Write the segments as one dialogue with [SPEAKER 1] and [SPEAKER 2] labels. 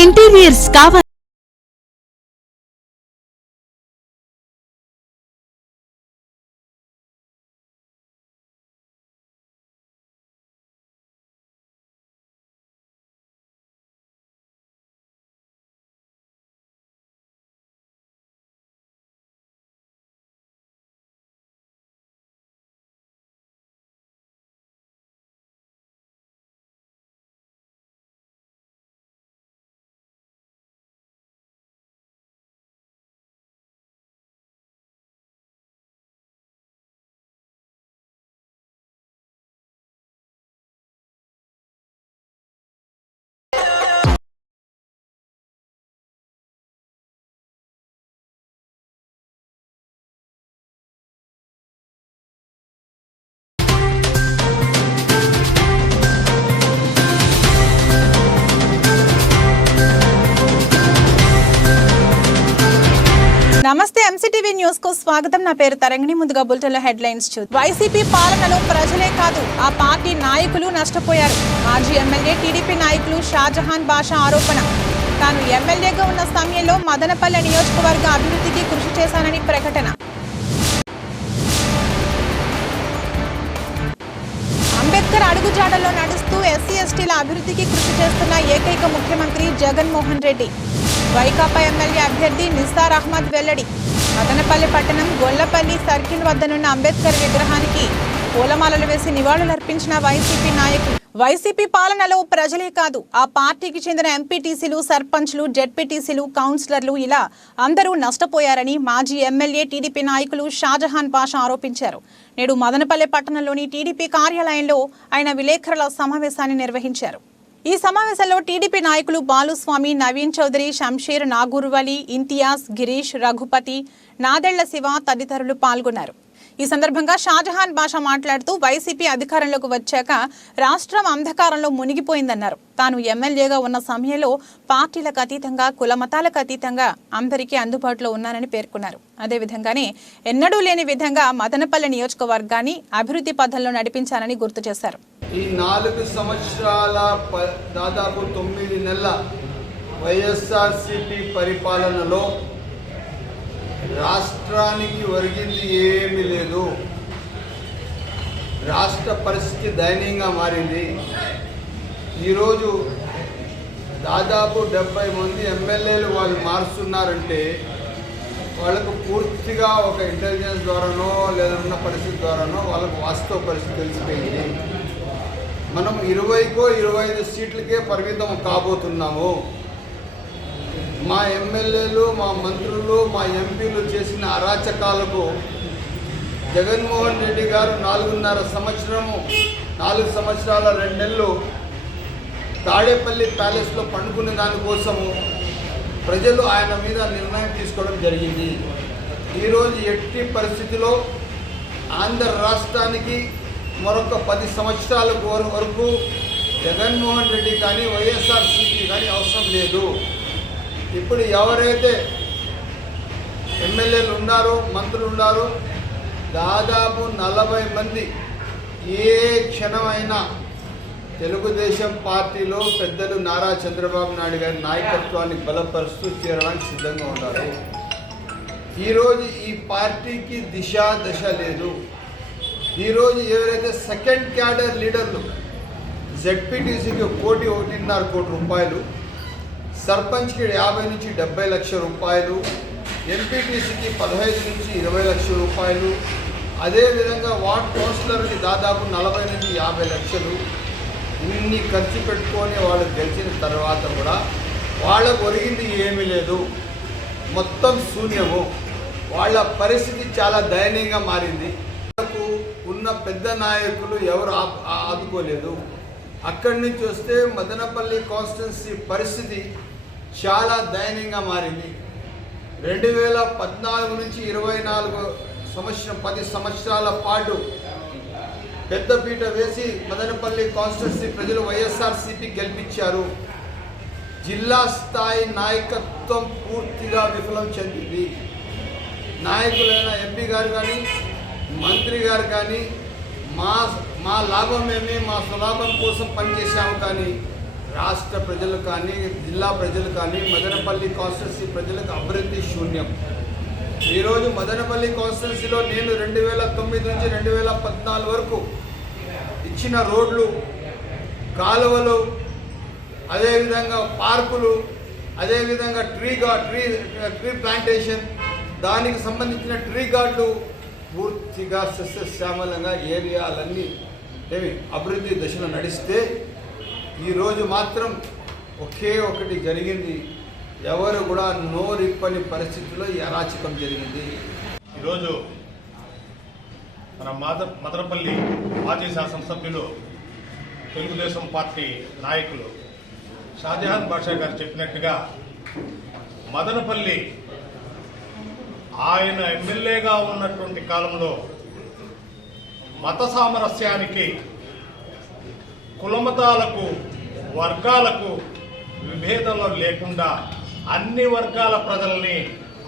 [SPEAKER 1] Interiors కావాలి.
[SPEAKER 2] స్వాగతం. నా పేరు తరంగిణి. ముందుగా బులెటిన్లో హెడ్లైన్స్ చూ వైసీపీ పాలనలో ప్రజలే కాదు ఆ పార్టీ నాయకులు నష్టపోయారు. మాజీ ఎమ్మెల్యే టీడీపీ నాయకులు షాజహాన్ బాషా ఆరోపణ. తాను ఎమ్మెల్యేగా ఉన్న సమయంలో మదనపల్లె నియోజకవర్గ అభివృద్ధికి కృషి చేశానని ప్రకటన. అంబేద్కర్ అడుగుజాడల్లో నడుస్తూ ఎస్సీ ఎస్టీల అభివృద్ధికి కృషి చేస్తున్న ఏకైక ముఖ్యమంత్రి జగన్మోహన్ రెడ్డి. వైకాపా ఎమ్మెల్యే అభ్యర్థి నిసార్ అహ్మద్ వెల్లడి. మదనపల్లి పట్టణం గొల్లపల్లి సర్కిల్ వద్దనున్న అంబేద్కర్ విగ్రహానికి పూలమాలలు వేసి నివాళులర్పించిన వైసీపీ నాయకులు వైసీపీ పాలనలో ప్రజలే కాదు ఆ పార్టీకి చెందిన ఎంపీటీసీలు సర్పంచ్లు జెడ్పీటీసీలు కౌన్సిలర్లు ఇలా అందరూ నష్టపోయారని మాజీ ఎమ్మెల్యే టీడీపీ నాయకులు షాజహాన్ పాషా ఆరోపించారు. నేడు మదనపల్లె పట్టణంలోని టీడీపీ కార్యాలయంలో ఆయన విలేకరుల సమావేశాన్ని నిర్వహించారు. ఈ సమావేశంలో టీడీపీ నాయకులు బాలుస్వామి నవీన్ చౌదరి షంషీర్ నాగూర్వలి ఇంతియాజ్ గిరీష్ రఘుపతి నాదెళ్ళ శివ తదితరులు పాల్గొన్నారు. ఈ సందర్భంగా షాజహాన్ బాషా మాట్లాడుతూ వైసీపీ అధికారంలోకి వచ్చాక రాష్ట్రం అంధకారంలో మునిగిపోయిందన్నారు. తాను ఎమ్మెల్యేగా ఉన్న సమయంలో పార్టీలకు అతీతంగా కులమతాలకు అతీతంగా అందరికీ అందుబాటులో ఉన్నానని పేర్కొన్నారు. అదేవిధంగానే ఎన్నడూ లేని విధంగా మదనపల్లి నియోజకవర్గాన్ని అభివృద్ధి పథంలో నడిపించానని గుర్తు చేశారు.
[SPEAKER 3] ఈ నాలుగు సంవత్సరాల ప దాదాపు తొమ్మిది నెలల వైఎస్ఆర్సిపి పరిపాలనలో రాష్ట్రానికి ఒరిగింది ఏమీ లేదు. రాష్ట్ర పరిస్థితి దయనీయంగా మారింది. ఈరోజు దాదాపు డెబ్బై మంది ఎమ్మెల్యేలు వాళ్ళు మారుస్తున్నారంటే వాళ్ళకు పూర్తిగా ఒక ఇంటెలిజెన్స్ ద్వారానో లేదా ఉన్న పరిస్థితి ద్వారానో వాళ్ళకు వాస్తవ పరిస్థితి తెలిసిపోయింది. మనం ఇరవైకో ఇరవై ఐదు సీట్లకే పరిమితం కాబోతున్నాము. మా ఎమ్మెల్యేలు మా మంత్రులు మా ఎంపీలు చేసిన అరాచకాలకు జగన్మోహన్ రెడ్డి గారు నాలుగున్నర సంవత్సరము నాలుగు సంవత్సరాల రెండు నెలలు తాడేపల్లి ప్యాలెస్లో పండుకునే దానికోసము ప్రజలు ఆయన మీద నిర్ణయం తీసుకోవడం జరిగింది. ఈరోజు ఎట్టి పరిస్థితిలో ఆంధ్ర రాష్ట్రానికి మరొక పది సంవత్సరాల వరకు జగన్మోహన్ రెడ్డి కానీ వైఎస్ఆర్సీపీ కానీ అవసరం లేదు. ఇప్పుడు ఎవరైతే ఎమ్మెల్యేలు ఉన్నారో మంత్రులు ఉన్నారో దాదాపు నలభై మంది ఏ క్షణమైనా తెలుగుదేశం పార్టీలో పెద్దలు నారా చంద్రబాబు నాయుడు గారి నాయకత్వాన్ని బలపరుస్తూ చేరడానికి సిద్ధంగా ఉన్నారు. ఈరోజు ఈ పార్టీకి దిశ దశ లేదు. ఈరోజు ఎవరైతే సెకండ్ క్యాడర్ లీడర్లు జెడ్పీటీసీకి కోటి ఒకటిన్నర కోటి రూపాయలు సర్పంచ్కి యాభై నుంచి డెబ్బై లక్షల రూపాయలు ఎంపీటీసీకి పదహైదు నుంచి ఇరవై లక్షల రూపాయలు అదేవిధంగా వార్డ్ కౌన్సిలర్కి దాదాపు నలభై నుంచి యాభై లక్షలు. ఇన్ని ఖర్చు పెట్టుకొని వాళ్ళు గెలిచిన తర్వాత కూడా వాళ్ళకు ఒరిగింది ఏమీ లేదు. మొత్తం శూన్యము. వాళ్ళ పరిస్థితి చాలా దయనీయంగా మారింది. వాళ్ళకు ఉన్న పెద్ద నాయకులు ఎవరు ఆ- ఆదుకోలేదు అక్కడి నుంచి వస్తే మదనపల్లి కాన్స్టిట్యున్సీ పరిస్థితి చాలా దయనీయంగా మారింది. రెండు వేల పద్నాలుగు నుంచి ఇరవై నాలుగు సంవత్సరం పది సంవత్సరాల పాటు పెద్దపీట వేసి మదనపల్లి కాన్స్టిట్యున్సీ ప్రజలు వైఎస్ఆర్సీపీ గెలిపించారు. జిల్లా స్థాయి నాయకత్వం పూర్తిగా విఫలం చెందింది. నాయకులైన ఎంపీ గారు కానీ మంత్రి గారు కానీ మా మా లాభమేమి మా స్వలాభం కోసం పనిచేసాము కానీ రాష్ట్ర ప్రజలు కానీ జిల్లా ప్రజలు కానీ మదనపల్లి కాన్స్టిట్యున్సీ ప్రజలకు అభివృద్ధి శూన్యం. ఈరోజు మదనపల్లి కాన్స్టిట్యున్సీలో నేను రెండు వేల తొమ్మిది నుంచి రెండు వేల పద్నాలుగు వరకు ఇచ్చిన రోడ్లు కాలువలు అదేవిధంగా పార్కులు అదేవిధంగా ట్రీ గా ట్రీ ట్రీ ప్లాంటేషన్ దానికి సంబంధించిన ట్రీ గార్డులు పూర్తిగా సస్యశ్యామలంగా ఏరియాలన్నీ ఏమి అభివృద్ధి దశలో నడిస్తే ఈరోజు మాత్రం ఒకే ఒకటి జరిగింది. ఎవరు కూడా నోరిప్పని పరిస్థితిలో ఈ అరాచకం జరిగింది.
[SPEAKER 1] ఈరోజు మన మాద మదనపల్లి మాజీ శాసనసభ్యులు తెలుగుదేశం పార్టీ నాయకులు షాజహాన్ బాషా గారు చెప్పినట్టుగా మదనపల్లి ఆయన ఎమ్మెల్యేగా ఉన్నటువంటి కాలంలో మత సామరస్యానికి కులమతాలకు వర్గాలకు విభేదాలు లేకుండా అన్ని వర్గాల ప్రజల్ని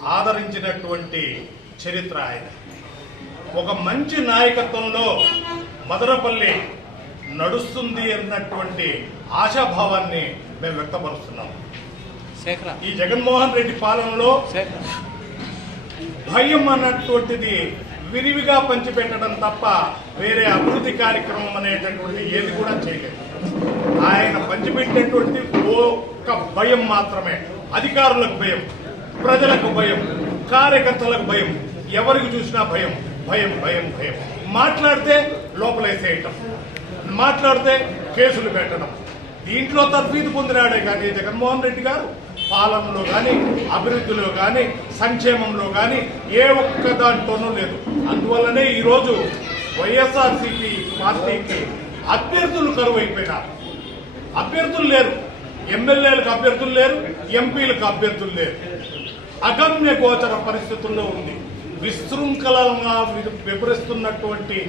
[SPEAKER 1] ఆదరించినటువంటి చరిత్ర ఆయన. ఒక మంచి నాయకత్వంలో మదనపల్లి నడుస్తుంది అన్నటువంటి ఆశాభావాన్ని మేము వ్యక్తపరుస్తున్నాం. ఈ జగన్మోహన్ రెడ్డి పాలనలో భయం అన్నటువంటిది విరివిగా పంచిపెట్టడం తప్ప వేరే అభివృద్ధి కార్యక్రమం అనేటటువంటిది ఏది కూడా చేయలేదు. ఆయన పంచిపెట్టినటువంటిది ఒక్క భయం మాత్రమే. అధికారులకు భయం ప్రజలకు భయం కార్యకర్తలకు భయం ఎవరికి చూసినా భయం భయం భయం భయం. మాట్లాడితే లోపలేసేయటం మాట్లాడితే కేసులు పెట్టడం. దీంట్లో తర్ఫీదు పొందినాడే కానీ జగన్మోహన్ రెడ్డి గారు. పాలనలో కానీ అభివృద్ధిలో కానీ సంక్షేమంలో కానీ ఏ ఒక్క దాంట్లోనూ లేదు. అందువల్లనే ఈరోజు వైఎస్ఆర్సీపీ పార్టీకి అభ్యర్థులు కరువు అయిపోయినారు అభ్యర్థులు లేరు. ఎమ్మెల్యేలకు అభ్యర్థులు లేరు ఎంపీలకు అభ్యర్థులు లేరు. అగమ్య గోచర పరిస్థితుల్లో ఉంది. విశృంఖలంగా విభరిస్తున్నటువంటి వివరిస్తున్నటువంటి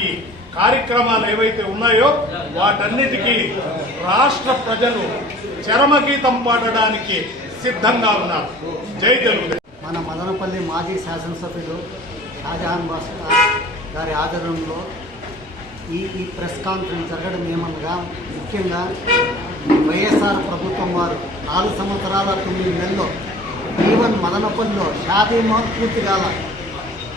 [SPEAKER 1] ఈ కార్యక్రమాలు ఏవైతే ఉన్నాయో వాటన్నిటికీ రాష్ట్ర ప్రజలు చరమగీతం పాడడానికి సిద్ధంగా ఉన్నారు. జై తెలుగుదేశం
[SPEAKER 4] మన మదనపల్లి మాజీ శాసనసభ్యులు షాజహాన్ భాస్కర్ గారి ఆధ్వర్యంలో ఈ ఈ ప్రెస్ కాన్ఫరెన్స్ జరగడం ఏమనగా ముఖ్యంగా వైఎస్ఆర్ ప్రభుత్వం వారు నాలుగు సంవత్సరాల తొమ్మిది నెలల్లో ఈవెన్ మదనపల్లిలో షాదీ మహల్ పూర్తి కాల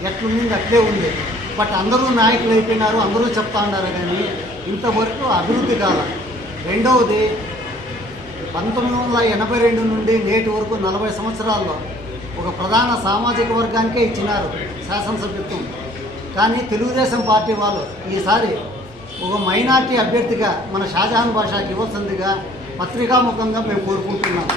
[SPEAKER 4] ఎట్లుంది అట్లే ఉంది. బట్ అందరూ నాయకులు అయిపోయినారు అందరూ చెప్తా ఉన్నారు కానీ ఇంతవరకు అభివృద్ధి కాల రెండవది పంతొమ్మిది వందల ఎనభై రెండు నుండి నేటి వరకు నలభై సంవత్సరాల్లో ఒక ప్రధాన సామాజిక వర్గానికే ఇచ్చినారు శాసనసభ్యత్వం. కానీ తెలుగుదేశం పార్టీ వాళ్ళు ఈసారి ఒక మైనార్టీ అభ్యర్థిగా మన షాజహాన్ భాషకి ఇవ్వాల్సిందిగా పత్రికాముఖంగా మేము కోరుకుంటున్నాం.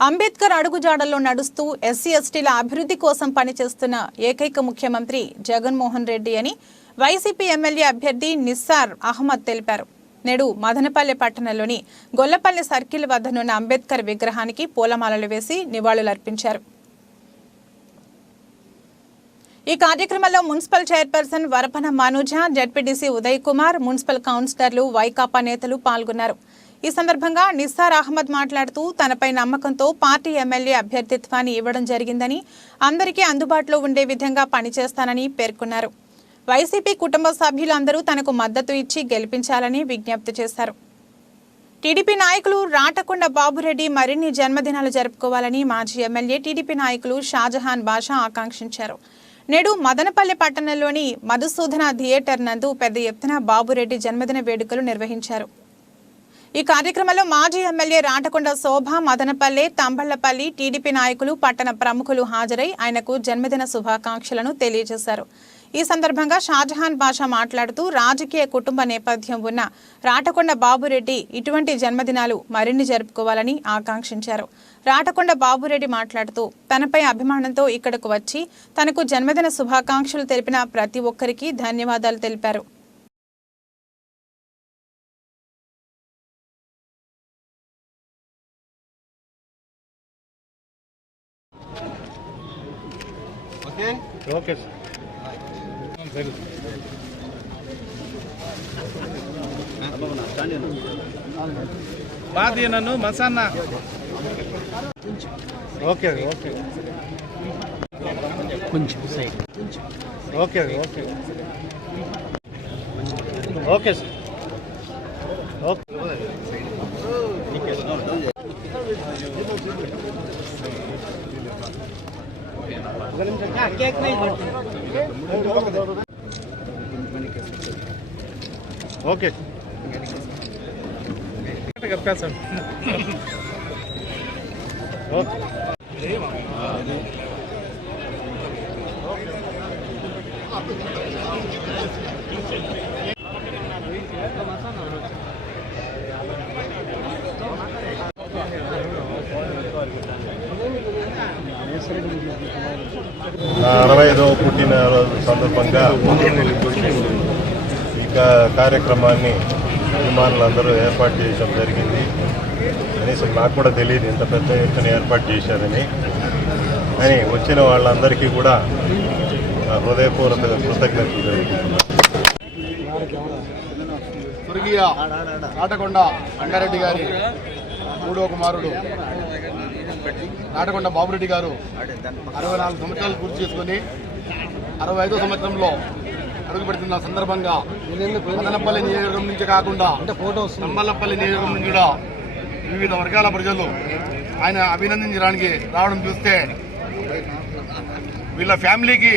[SPEAKER 2] అంబేద్కర్ అడుగుజాడల్లో నడుస్తూ ఎస్సీ ఎస్టీల అభివృద్ధి కోసం పనిచేస్తున్న ఏకైక ముఖ్యమంత్రి జగన్మోహన్ రెడ్డి అని వైసీపీ ఎమ్మెల్యే అభ్యర్థి నిస్సార్ అహ్మద్ తెలిపారు. నేడు మదనపల్లె పట్టణంలోని గొల్లపల్లి సర్కిల్ వద్దనున్న అంబేద్కర్ విగ్రహానికి పూలమాలలు వేసి నివాళులర్పించారు. ఈ కార్యక్రమంలో municipal chairperson Varapana Manoja ZPTC Uday Kumar municipal కౌన్సిలర్లు వైకాపా నేతలు పాల్గొన్నారు. ఈ సందర్భంగా నిస్సార్ అహ్మద్ మాట్లాడుతూ తనపై నమ్మకంతో పార్టీ ఎమ్మెల్యే అభ్యర్థిత్వాన్ని ఇవ్వడం జరిగిందని అందరికీ అందుబాటులో ఉండే విధంగా పనిచేస్తానని పేర్కొన్నారు. వైసీపీ కుటుంబ సభ్యులందరూ తనకు మద్దతు ఇచ్చి గెలిపించాలని విజ్ఞప్తి చేశారు. టీడీపీ నాయకులు రాటకొండ బాబురెడ్డి మరిన్ని జన్మదినాలు జరుపుకోవాలని మాజీ ఎమ్మెల్యే టీడీపీ నాయకులు షాజహాన్ బాషా ఆకాంక్షించారు. నేడు మదనపల్లె పట్టణంలోని మధుసూదన థియేటర్ నందు పెద్ద ఎత్తున బాబురెడ్డి జన్మదిన వేడుకలు నిర్వహించారు. ఈ కార్యక్రమంలో మాజీ ఎమ్మెల్యే రాటకొండ శోభ మదనపల్లె తంబళ్ళపల్లి టీడీపీ నాయకులు పట్టణ ప్రముఖులు హాజరై ఆయనకు జన్మదిన శుభాకాంక్షలను తెలియజేశారు. ఈ సందర్భంగా షాజహాన్ బాషా మాట్లాడుతూ రాజకీయ కుటుంబ నేపథ్యం ఉన్న రాటకొండ బాబురెడ్డి ఇటువంటి జన్మదినాలు మరిన్ని జరుపుకోవాలని ఆకాంక్షించారు. రాటకొండ బాబురెడ్డి మాట్లాడుతూ తనపై అభిమానంతో ఇక్కడకు వచ్చి తనకు జన్మదిన శుభాకాంక్షలు తెలిపిన ప్రతి ఒక్కరికి ధన్యవాదాలు తెలిపారు.
[SPEAKER 1] ఓకే. సార్.
[SPEAKER 5] బాధి నన్ను మసన్న
[SPEAKER 1] ఓకే ఓకే.
[SPEAKER 4] కొంచెం side
[SPEAKER 1] okay okay. Okay sir. Okay.
[SPEAKER 5] చెప్పేస్తాను
[SPEAKER 1] ఓకే
[SPEAKER 6] నా అరవై ఐదవ పుట్టినరోజు సందర్భంగా ఈ కార్యక్రమాన్ని అభిమానులందరూ ఏర్పాటు చేయడం జరిగింది. కనీసం నాకు కూడా తెలియదు ఇంత పెద్ద ఎత్తున ఏర్పాటు చేశారని. అని వచ్చిన వాళ్ళందరికీ కూడా హృదయపూర్వక కృతజ్ఞతలు తెలుపుతున్నాను.
[SPEAKER 7] స్వర్గీయ నాటకొండ గారి మూడో కుమారుడు. నాటకొండ బాబురెడ్డి గారు అరవై నాలుగు సంవత్సరాలు పూర్తి చేసుకుని అరవై ఐదో సంవత్సరంలో అడుగు పెడుతున్న సందర్భంగా మదనపల్లి నియోజకవర్గం నుంచి కాకుండా నంబల్లపల్లి నియోజకవర్గం నుంచి కూడా వివిధ వర్గాల ప్రజలు ఆయన అభినందించడానికి రావడం చూస్తే వీళ్ళ ఫ్యామిలీకి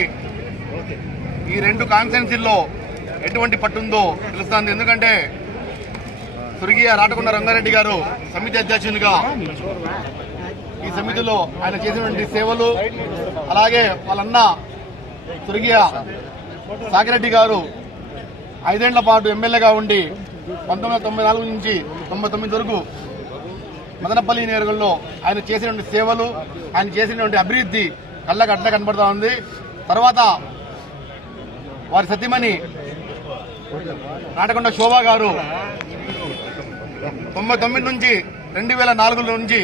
[SPEAKER 7] ఈ రెండు కాన్స్టెన్సీల్లో ఎటువంటి పట్టుందో తెలుస్తుంది. ఎందుకంటే స్వర్గీయ రాటకొండ రంగారెడ్డి గారు సమితి అధ్యక్షునిగా సమితిలో ఆయన చేసినటువంటి సేవలు అలాగే వాళ్ళన్న స్వర్గీయ సాగిరెడ్డి గారు ఐదేళ్ళ పాటు ఎమ్మెల్యేగా ఉండి పంతొమ్మిది వందల తొంభై నాలుగు నుంచి తొంభై తొమ్మిది వరకు మదనపల్లి నియోజకవర్గంలో ఆయన చేసినటువంటి సేవలు ఆయన చేసినటువంటి అభివృద్ధి కళ్ళకు అట్లా కనబడతా ఉంది. తర్వాత వారి సతీమణి నాటకొండ శోభా గారు తొంభై తొమ్మిది నుంచి రెండు వేల నాలుగు నుంచి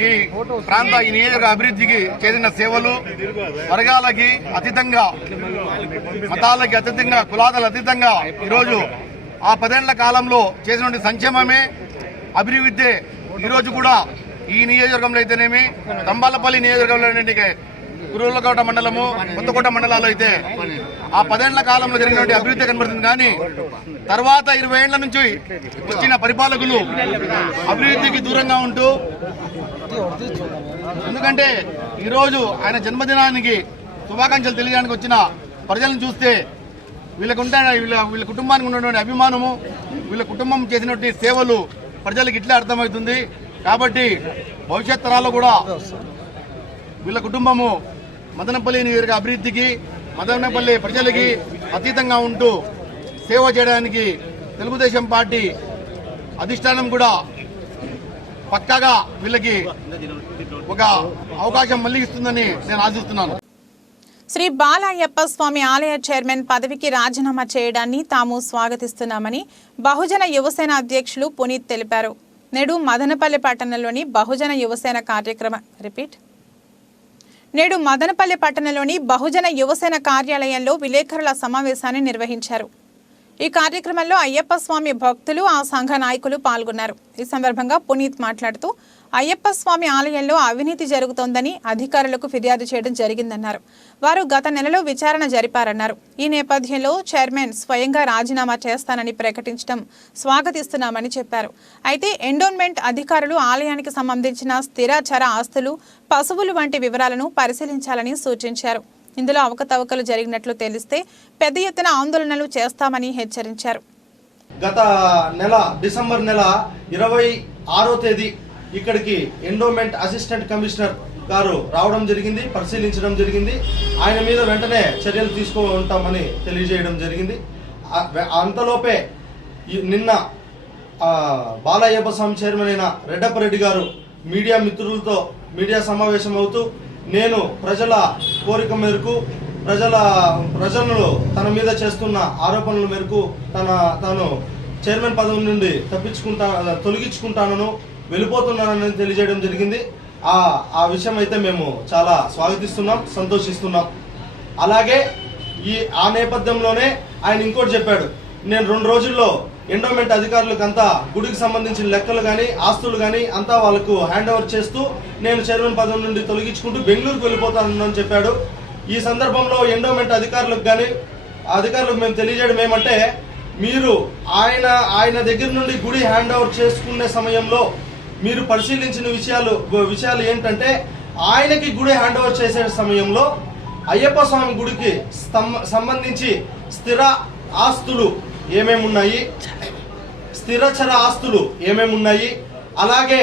[SPEAKER 7] ఈ ప్రాంత ఈ నియోజక అభివృద్ధికి చేసిన సేవలు వర్గాలకి అతీతంగా మతాలకి అతీతంగా కులాలకు అతీతంగా ఈరోజు ఆ పదేళ్ళ కాలంలో చేసినటువంటి సంక్షేమమే అభివృద్ధి ఈరోజు కూడా ఈ నియోజకవర్గంలో అయితేనేమి తంబాలపల్లి నియోజకవర్గంలో కురులకోట మండలము కొత్తకోట మండలాలు అయితే ఆ పదేళ్ళ కాలంలో జరిగినటువంటి అభివృద్ధి కనబడుతుంది. కానీ తర్వాత ఇరవై ఏళ్ళ నుంచి వచ్చిన పరిపాలకులు అభివృద్ధికి దూరంగా ఉంటూ ఎందుకంటే ఈరోజు ఆయన జన్మదినానికి శుభాకాంక్షలు తెలియడానికి వచ్చిన ప్రజలను చూస్తే వీళ్ళకు ఉంటే వీళ్ళ వీళ్ళ కుటుంబానికి ఉన్నటువంటి అభిమానము వీళ్ళ కుటుంబం చేసినటువంటి సేవలు ప్రజలకు ఇట్లే అర్థమవుతుంది. కాబట్టి భవిష్యత్ తరాల్లో కూడా వీళ్ళ కుటుంబము మదనపల్లి నియోజక అభివృద్ధికి మదనపల్లి ప్రజలకి అతీతంగా ఉంటూ సేవ చేయడానికి తెలుగుదేశం పార్టీ అధిష్టానం కూడా పక్కాగా వీళ్ళకి ఒక అవకాశం మళ్ళీ ఇస్తుందని నేను ఆశిస్తున్నాను.
[SPEAKER 2] శ్రీ బాలయ్యప్ప స్వామి ఆలయ చైర్మన్ పదవికి రాజీనామా చేయడాన్ని తాము స్వాగతిస్తున్నామని బహుజన యువసేన అధ్యక్షులు పునీత్ తెలిపారు. నేడు మదనపల్లి పట్టణంలోని బహుజన యువసేన కార్యక్రమ రిపీట్. నేడు మదనపల్లి పట్టణంలోని బహుజన యువసేన కార్యాలయంలో విలేకరుల సమావేశాన్ని నిర్వహించారు. ఈ కార్యక్రమంలో అయ్యప్ప స్వామి భక్తులు ఆ సంఘ నాయకులు పాల్గొన్నారు. ఈ సందర్భంగా పునీత్ మాట్లాడుతూ అయ్యప్ప స్వామి ఆలయంలో అవినీతి జరుగుతోందని అధికారులకు ఫిర్యాదు చేయడం జరిగిందన్నారు. వారు గత నెలలో విచారణ జరిపారన్నారు. ఈ నేపథ్యంలో చైర్మన్ స్వయంగా రాజీనామా చేస్తానని ప్రకటించడం స్వాగతిస్తున్నామని చెప్పారు. అయితే ఎండోన్మెంట్ అధికారులు ఆలయానికి సంబంధించిన స్థిరాచర ఆస్తులు పశువులు వంటి వివరాలను పరిశీలించాలని సూచించారు. ఇందులో అవకతవకలు జరిగినట్లు తెలిస్తే పెద్ద ఎత్తున ఆందోళనలు చేస్తామని హెచ్చరించారు.
[SPEAKER 8] గత నెల డిసెంబర్ నెల ఇరవై ఆరో తేదీ ఇక్కడికి ఎండోమెంట్ అసిస్టెంట్ కమిషనర్ గారు రావడం జరిగింది పరిశీలించడం జరిగింది. ఆయన మీద వెంటనే చర్యలు తీసుకుంటామని తెలియజేయడం జరిగింది. అంతలోపే నిన్న బాలయ్యప్ప స్వామి చైర్మన్ అయిన రెడ్డపరెడ్డి గారు మీడియా మిత్రులతో మీడియా సమావేశం అవుతూ నేను ప్రజల కోరిక మేరకు ప్రజల ప్రజలను తన మీద చేస్తున్న ఆరోపణల మేరకు తన తాను చైర్మన్ పదవి నుండి తప్పించుకుంటా తొలగించుకుంటానను వెళ్ళిపోతున్నానని తెలియజేయడం జరిగింది. ఆ ఆ విషయం అయితే మేము చాలా స్వాగతిస్తున్నాం సంతోషిస్తున్నాం. అలాగే ఈ ఆ నేపథ్యంలోనే ఆయన ఇంకోటి చెప్పాడు. నేను రెండు రోజుల్లో ఎండోమెంట్ అధికారులకు అంతా గుడికి సంబంధించిన లెక్కలు కానీ ఆస్తులు కానీ అంతా వాళ్ళకు హ్యాండ్ ఓవర్ చేస్తూ నేను చైర్మన్ పదవి నుండి తొలగించుకుంటూ బెంగళూరుకు వెళ్ళిపోతానని చెప్పాడు. ఈ సందర్భంలో ఎండోమెంట్ అధికారులకు కానీ అధికారులకు మేము తెలియజేయడం ఏమంటే మీరు ఆయన ఆయన దగ్గర నుండి గుడి హ్యాండ్ ఓవర్ చేసుకునే సమయంలో మీరు పరిశీలించిన విషయాలు విషయాలు ఏంటంటే ఆయనకి గుడి హ్యాండ్ ఓవర్ చేసే సమయంలో అయ్యప్ప స్వామి గుడికి సంబంధించి స్థిర ఆస్తులు ఏమేమి ఉన్నాయి? స్థిరచర ఆస్తులు ఏమేమి ఉన్నాయి? అలాగే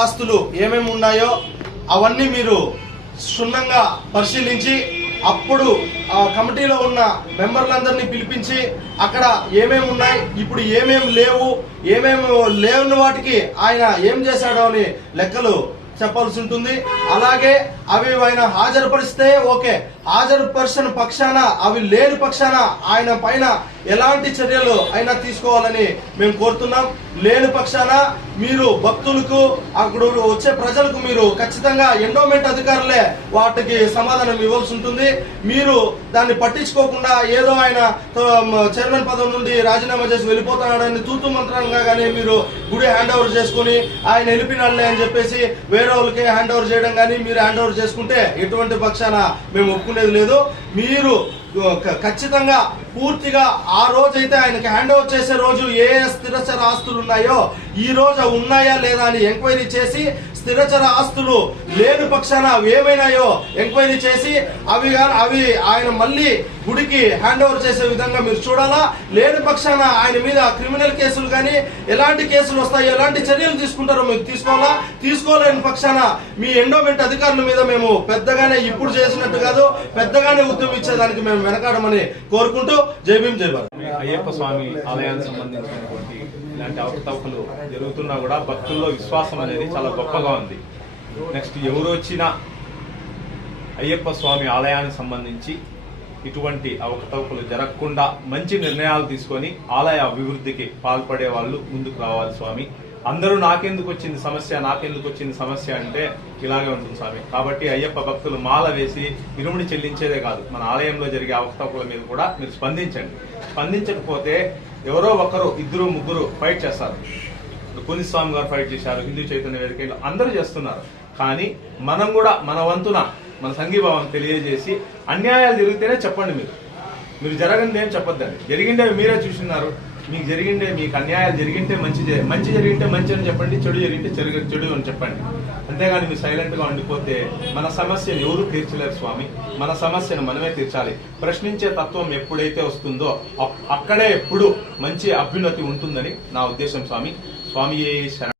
[SPEAKER 8] ఆస్తులు ఏమేమి ఉన్నాయో అవన్నీ మీరు క్షుణ్ణంగా పరిశీలించి అప్పుడు ఆ కమిటీలో ఉన్న మెంబర్లందరినీ పిలిపించి అక్కడ ఏమేమి ఉన్నాయి ఇప్పుడు ఏమేమి లేవు ఏమేమి లేని వాటికి ఆయన ఏం చేశాడో అని లెక్కలు చెప్పాల్సి ఉంటుంది. అలాగే అవి ఆయన హాజరుపరిస్తే ఓకే హాజరుపరిచిన పక్షాన అవి లేని పక్షాన ఆయన పైన ఎలాంటి చర్యలు అయినా తీసుకోవాలని మేము కోరుతున్నాం. లేని పక్షాన మీరు భక్తులకు అక్కడ వచ్చే ప్రజలకు మీరు ఖచ్చితంగా ఎండోమెంట్ అధికారులే వాటికి సమాధానం ఇవ్వాల్సి ఉంటుంది. మీరు దాన్ని పట్టించుకోకుండా ఏదో ఆయన తో, చైర్మన్ పదవి నుండి రాజీనామా చేసి వెళ్ళిపోతున్నాడని తూతు మంత్రంగా కానీ మీరు గుడి హ్యాండ్ ఓవర్ చేసుకుని ఆయన వెళ్ళిపోయినాడులే అని చెప్పేసి వేరే వాళ్ళకి హ్యాండ్ ఓవర్ చేయడం కానీ మీరు హ్యాండ్ ఓవర్ చేసుకుంటే ఎటువంటి పక్షాన మేము ఒప్పుకునేది లేదు. మీరు ఖచ్చితంగా పూర్తిగా ఆ రోజైతే ఆయనకి హ్యాండ్ ఓవర్ చేసే రోజు ఏ స్థిరచర ఆస్తులు ఉన్నాయో ఈ రోజు అవి ఉన్నాయా లేదా అని ఎంక్వైరీ చేసి స్థిరచర ఆస్తులు లేని పక్షాన అవి ఏమైనాయో ఎంక్వైరీ చేసి అవి అవి ఆయన మళ్ళీ గుడికి హ్యాండ్ ఓవర్ చేసే విధంగా మీరు చూడాలా? లేని పక్షాన ఆయన మీద క్రిమినల్ కేసులు కానీ ఎలాంటి కేసులు వస్తాయో ఎలాంటి చర్యలు తీసుకుంటారో మీకు తీసుకోవాలా? తీసుకోలేని పక్షాన మీ ఎండోమెంట్ అధికారుల మీద మేము పెద్దగానే ఇప్పుడు చేసినట్టు కాదు పెద్దగానే ఉద్యమించేదానికి మేము వెనకాడమని కోరుకుంటూ జై భీమ్ జై భారత్.
[SPEAKER 9] అయ్యప్ప స్వామి ఆలయానికి సంబంధించినటువంటి ఇలాంటి అవకతవకలు జరుగుతున్నా కూడా భక్తుల్లో విశ్వాసం అనేది చాలా గొప్పగా ఉంది. నెక్స్ట్ ఎవరు వచ్చినా అయ్యప్ప స్వామి ఆలయానికి సంబంధించి ఇటువంటి అవకతవకలు జరగకుండా మంచి నిర్ణయాలు తీసుకొని ఆలయ అభివృద్ధికి పాల్పడే వాళ్ళు ముందుకు రావాలి స్వామి. అందరూ నాకెందుకు వచ్చింది సమస్య నాకెందుకు వచ్చింది సమస్య అంటే ఇలాగే ఉంటుంది స్వామి. కాబట్టి అయ్యప్ప భక్తులు మాల వేసి ఇరుముడి చెల్లించేదే కాదు. మన ఆలయంలో జరిగే అవకతవకల మీద కూడా మీరు స్పందించండి. స్పందించకపోతే ఎవరో ఒకరు ఇద్దరు ముగ్గురు ఫైట్ చేస్తారు. ఇప్పుడు పుని స్వామి గారు ఫైట్ చేశారు హిందూ చైతన్య వేదికలు అందరూ చేస్తున్నారు. కానీ మనం కూడా మన వంతున మన సంఘీభావం తెలియజేసి అన్యాయాలు జరిగితేనే చెప్పండి మీరు. మీరు జరగనిదేం చెప్పొద్దండి. జరిగిండే మీరే చూసినారు. మీకు జరిగిండే మీకు అన్యాయాలు జరిగింటే మంచి మంచి జరిగింటే మంచి అని చెప్పండి చెడు జరిగింటే చెడు చెడు అని చెప్పండి. అంతేగాని మీరు సైలెంట్గా ఉండిపోతే మన సమస్యను ఎవరు తీర్చలేరు స్వామి. మన సమస్యను మనమే తీర్చాలి. ప్రశ్నించే తత్వం ఎప్పుడైతే వస్తుందో అప్- అక్కడే ఎప్పుడు మంచి అభ్యున్నతి ఉంటుందని నా ఉద్దేశం స్వామి. స్వామి శరణ.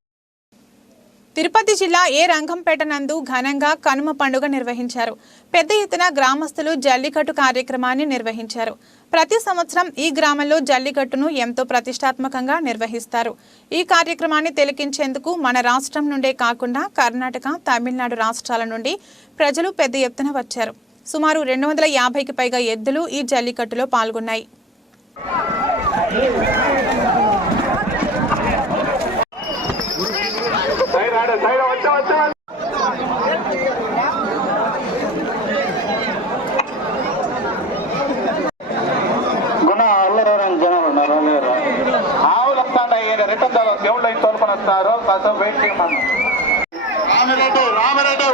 [SPEAKER 2] తిరుపతి జిల్లా ఏ రంగంపేట నందు ఘనంగా కనుమ పండుగ నిర్వహించారు. పెద్ద ఎత్తున గ్రామస్తులు జల్లికట్టు కార్యక్రమాన్ని నిర్వహించారు. ప్రతి సంవత్సరం ఈ గ్రామంలో జల్లికట్టును ఎంతో ప్రతిష్టాత్మకంగా నిర్వహిస్తారు. ఈ కార్యక్రమాన్ని తిలకించేందుకు మన రాష్ట్రం నుండే కాకుండా కర్ణాటక తమిళనాడు రాష్ట్రాల నుండి ప్రజలు పెద్ద ఎత్తున వచ్చారు. సుమారు రెండు వందల యాభైకి పైగా ఎద్దులు ఈ జల్లికట్టులో పాల్గొన్నాయి.
[SPEAKER 10] రిటర్న్ దేవుళ్ళు అయితే తోలుకొని వస్తారు కాసేపు వెయిట్ చేయమన్నా రామిరెడ్డి రామిరెడ్డి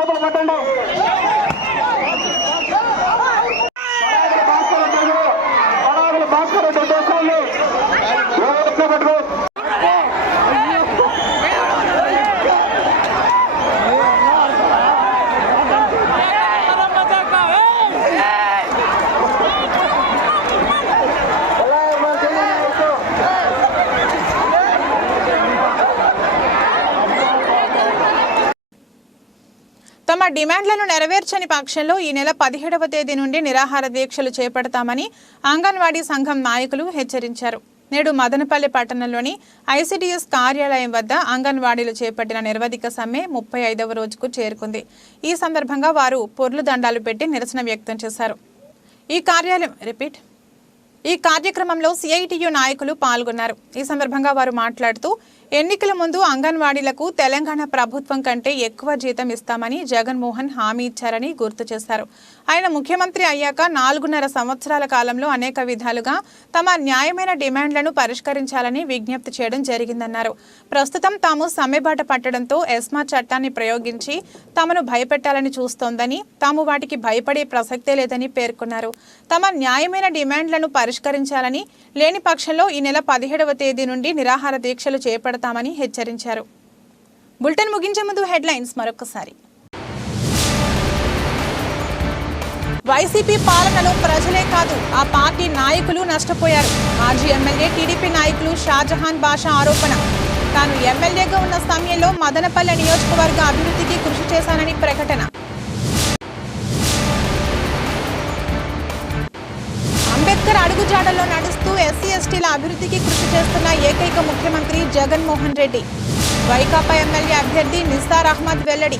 [SPEAKER 10] కోపపట్టండి
[SPEAKER 2] డిమాండ్లను నెరవేర్చని పక్షంలో ఈ నెల పదిహేడవ తేదీ నుండి నిరాహార దీక్షలు చేపడతామని అంగన్వాడీ సంఘం నాయకులు హెచ్చరించారు. నేడు మదనపల్లి పట్టణంలోని ఐసిడిఎస్ కార్యాలయం వద్ద అంగన్వాడీలు చేపట్టిన నిర్వధిక సమ్మె ముప్పై ఐదవ రోజుకు చేరుకుంది. ఈ సందర్భంగా వారు పొర్లు దండాలు పెట్టి నిరసన వ్యక్తం చేశారు. ఈ కార్యాలయం రిపీట్ ఈ కార్యక్రమంలో సిఐటియు నాయకులు పాల్గొన్నారు. ఈ సందర్భంగా వారు మాట్లాడుతూ ఎన్నికల ముందు అంగన్వాడీలకు తెలంగాణ ప్రభుత్వం కంటే ఎక్కువ జీతం ఇస్తామని జగన్మోహన్ హామీ ఇచ్చారని గుర్తు చేశారు. ఆయన ముఖ్యమంత్రి అయ్యాక నాలుగున్నర సంవత్సరాల కాలంలో అనేక విధాలుగా తమ న్యాయమైన డిమాండ్లను పరిష్కరించాలని విజ్ఞప్తి చేయడం జరిగిందన్నారు. ప్రస్తుతం తాము సమ్మెబాట పట్టడంతో ఎస్మా చట్టాన్ని ప్రయోగించి తమను భయపెట్టాలని చూస్తోందని తాము వాటికి భయపడే ప్రసక్తే లేదని పేర్కొన్నారు. తమ న్యాయమైన డిమాండ్లను పరిష్కరించాలని లేని పక్షంలో ఈ నెల పదిహేడవ తేదీ నుండి నిరాహార దీక్షలు చేపడతామని హెచ్చరించారు. బులెటిన్ ముగించే ముందు హెడ్లైన్స్ మరొకసారి వైసీపీ పాలనలో ప్రజలే కాదు ఆ పార్టీ నాయకులు నష్టపోయారు. మాజీ ఎమ్మెల్యే టీడీపీ నాయకులు షాజహాన్ బాషా ఆరోపణ. తాను ఎమ్మెల్యేగా ఉన్న సమయంలో మదనపల్లె నియోజకవర్గ అభివృద్ధికి కృషి చేశానని ప్రకటన. అంబేద్కర్ అడుగుజాడల్లో నడుస్తూ ఎస్సీ ఎస్టీల అభివృద్ధికి కృషి చేస్తున్న ఏకైక ముఖ్యమంత్రి జగన్మోహన్ రెడ్డి. వైకాపా ఎమ్మెల్యే అభ్యర్థి నిసార్ అహ్మద్ వెల్లడి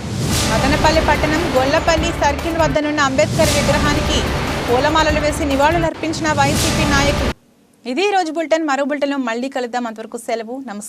[SPEAKER 2] మదనపల్లి పట్టణం గొల్లపల్లి సర్కిల్ వద్దనున్న అంబేద్కర్ విగ్రహానికి పూలమాలలు వేసి నివాళులర్పించిన వైసీపీ నాయకులు. ఇది ఈ రోజు బులెటిన్. మరో బులెటిన్లో మళ్ళీ కలుద్దాం. అంతవరకు సెలవు. నమస్కారం.